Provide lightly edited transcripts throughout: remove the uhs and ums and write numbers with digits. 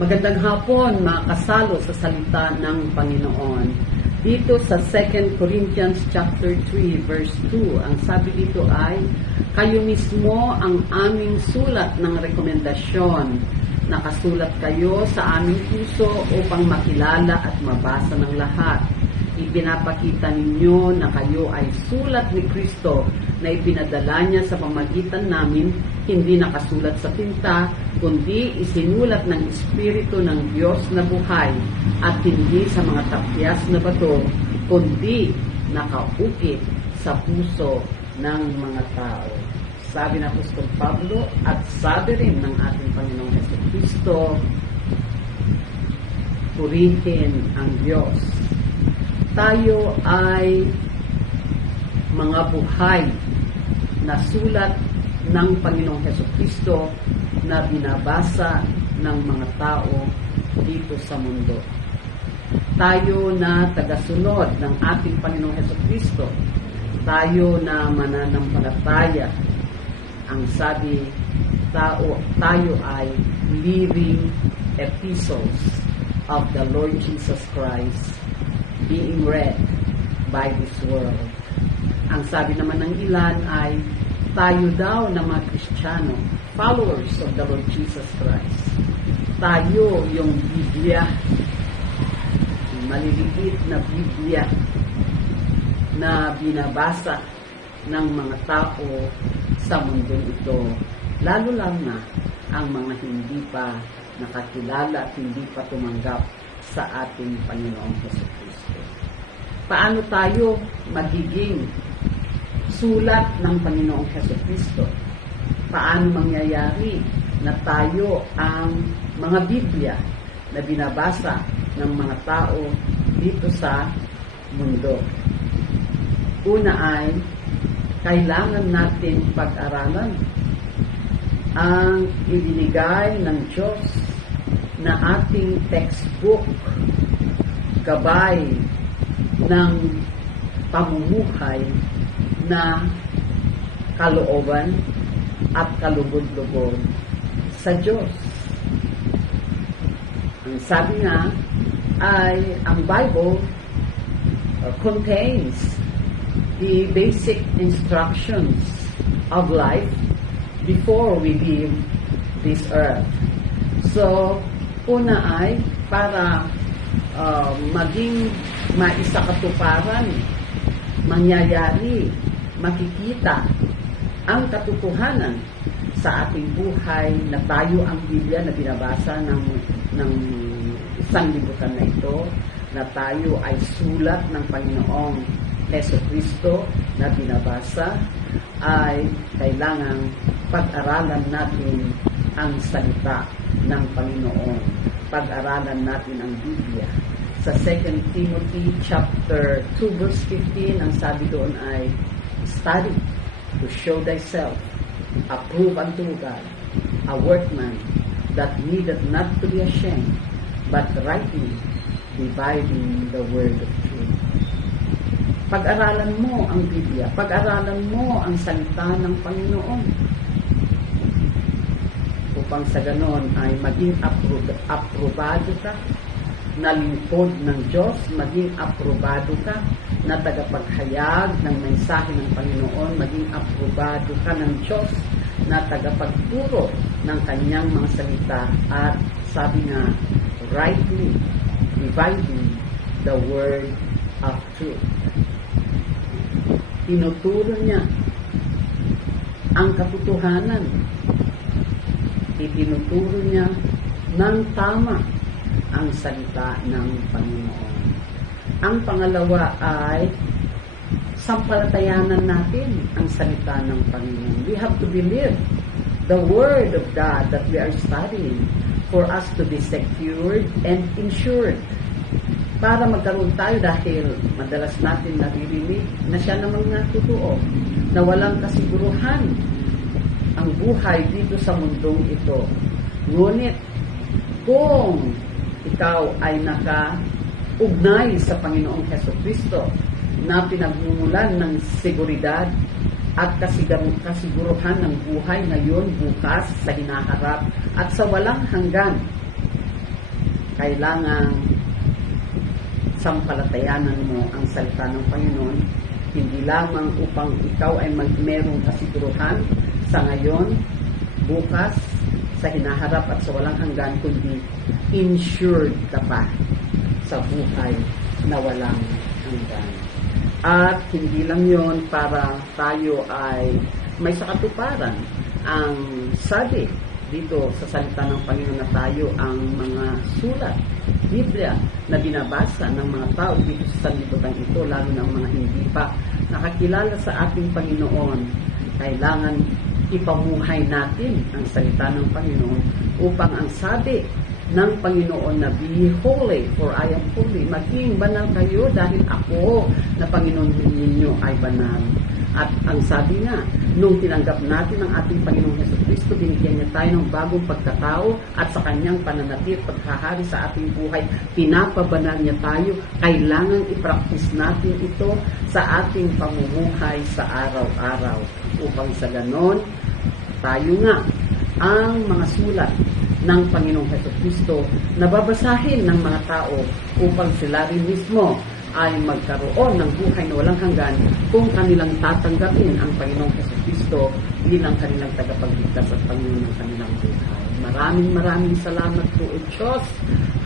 Magandang hapon mga kasalo sa salita ng Panginoon. Dito sa 2 Corinthians chapter 3 verse 2, ang sabi dito ay, kayo mismo ang aming sulat ng rekomendasyon. Nakasulat kayo sa aming puso upang makilala at mabasa ng lahat. Ipinapakita ninyo na kayo ay sulat ni Kristo na ipinadala niya sa pamagitan namin, hindi nakasulat sa tinta, kundi isinulat ng Espiritu ng Diyos na buhay at hindi sa mga tapyas na bato, kundi nakaukit sa puso ng mga tao. Sabi ng Apostol Pablo at sabi rin ng ating Panginoong Jesucristo, purihin ang Diyos. Tayo ay mga buhay na sulat ng Panginoong Jesucristo na binabasa ng mga tao dito sa mundo. Tayo na tagasunod ng ating Panginoong Jesucristo, tayo na mananampalataya, ang sabi, tayo ay living epistles of the Lord Jesus Christ being read by this world. Ang sabi naman ng ilan ay tayo daw na mga Kristiyano, followers of the Lord Jesus Christ. Tayo yung Biblia, maliliit na Biblia na binabasa ng mga tao sa mundong ito, lalo lang na ang mga hindi pa nakakilala at hindi pa tumanggap sa ating Panginoong Jesucristo. Paano tayo magiging sulat ng Panginoong Jesucristo? Paano mangyayari na tayo ang mga Biblia na binabasa ng mga tao dito sa mundo? Una ay, kailangan natin pag-aralan ang ibinigay ng Diyos na ating textbook, gabay ng pamumuhay na kalooban at kalugod-lugod sa Diyos. Ang sabi nga ay ang Bible contains the basic instructions of life before we leave this earth. So, una ay para maging maisakatuparan, mangyayari, makikita ang katotohanan sa ating buhay na tayo ang Biblia na binabasa ng isang libutan na ito, na tayo ay sulat ng Panginoong Jesucristo na binabasa, ay kailangang pag-aralan natin ang salita ng Panginoon. Pag-aralan natin ang Biblia. Sa 2 Timothy chapter 2 verse 15, ang sabi doon ay, study to show thyself approved unto God, a workman that needeth not to be ashamed, but rightly dividing the word of truth. Pag-aralan mo ang Biblia, pag-aralan mo ang salita ng Panginoon, upang sa ganon ay maging aprobado ka na lingkod ng Diyos, maging aprobado ka na tagapaghayag ng mensahe ng Panginoon, maging aprobado ka ng Diyos na tagapagturo ng kanyang mga salita, at sabi nga, rightly dividing the word of truth. Tinuturo niya ang katotohanan. Itinuturo niya ng tama ang salita ng Panginoon. Ang pangalawa ay sampalatayanan natin ang salita ng Panginoon. We have to believe the Word of God that we are studying for us to be secured and insured. Para magkaroon tayo, dahil madalas natin naririnig na siya namang natutoo, na walang kasiguruhan ang buhay dito sa mundong ito. Ngunit kung ikaw ay naka-ugnay sa Panginoong Jesucristo na pinagmumulan ng seguridad at kasiguruhan ng buhay ngayon, bukas, sa hinaharap at sa walang hanggan, kailangan sampalatayanan mo ang salita ng Panginoon, hindi lamang upang ikaw ay merong kasiguruhan sa ngayon, bukas, sa hinaharap at sa walang hanggan, kundi insured ka pa sa buhay na walang hanggan. At hindi lang yon para tayo ay may sakatuparan. Ang sabi dito sa salita ng Panginoon na tayo ang mga sulat, Biblia, na binabasa ng mga tao dito sa sanlibutan ito, lalo ng mga hindi pa nakakilala sa ating Panginoon, kailangan ipamuhay natin ang salita ng Panginoon upang ang sabi ng Panginoon na be holy for I am holy, maging banal kayo dahil ako na Panginoon ninyo ay banal. At ang sabi nga, nung tinanggap natin ang ating Panginoong Jesucristo, binigyan niya tayo ng bagong pagkatao at sa kanyang pananatili at paghahari sa ating buhay, pinapabanal niya tayo. Kailangan i-practice natin ito sa ating pamumuhay sa araw-araw upang sa ganon, tayo nga ang mga sulat ng Panginoong Jesucristo na babasahin ng mga tao upang sila rin mismo ay magkaroon ng buhay na walang hanggan kung kanilang tatanggapin ang Panginoong Jesucristo bilang kanilang tagapagligtas at Panginoon ng kanilang buhay. Maraming salamat po, O Diyos.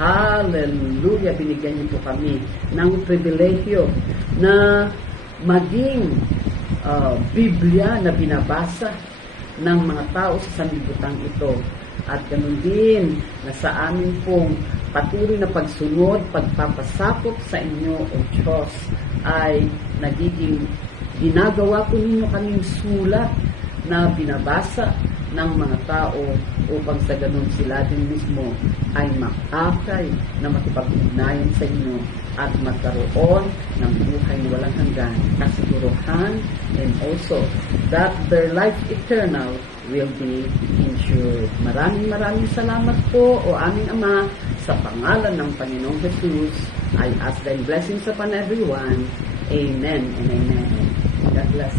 Hallelujah! Binigyan niyo po kami ng pribilehyo na maging Biblia na binabasa ng mga tao sa sanlibutan ito. At ganun din na sa amin pong patuloy na pagsunod, pagpapasakop sa inyo, O Diyos, ay nagiging ginagawa po ninyo kaming sulat na binabasa ng mga tao upang sa ganun sila din mismo ay makakay na makipag-ugnayan sa inyo at magkaroon ng buhay na walang hanggan, kasiguruhan, and also that their life eternal will be ensured. Maraming salamat po, O aming Ama, sa pangalan ng Panginoong Jesus. I ask thy blessings upon everyone. Amen and amen. God bless.